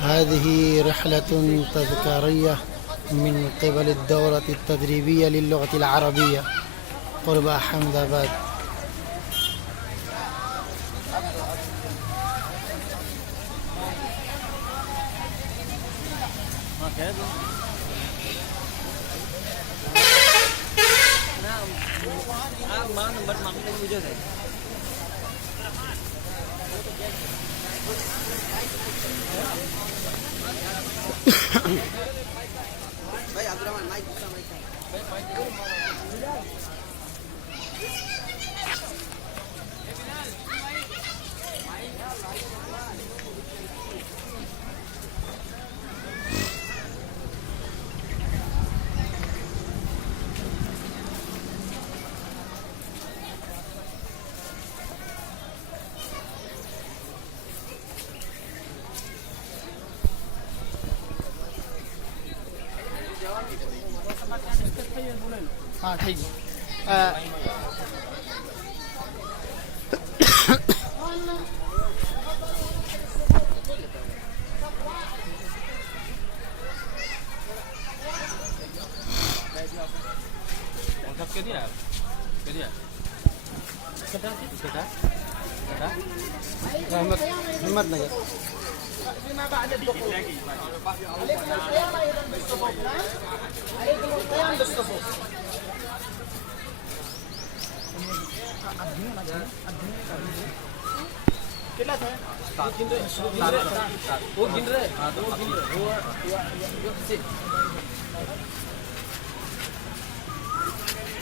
هذه رحلة تذكارية من قبل الدورة التدريبية للغة العربية قرب حمداباد. हाँ ठीक है। रहमत नगर فيما بعد الدخول. عليكم القيام ايضا بالصفوف. عليكم القيام بالصفوف. कितना था? वो गिन रहे हाँ तो वो गिन रहे वो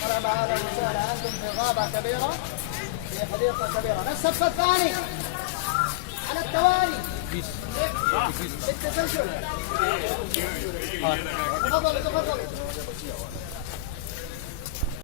مرحبا اهلا وسهلا انتم في غابه كبيره في حديقه كبيره. الصف الثاني على التوالي. التسلسل. تفضلوا تفضلوا.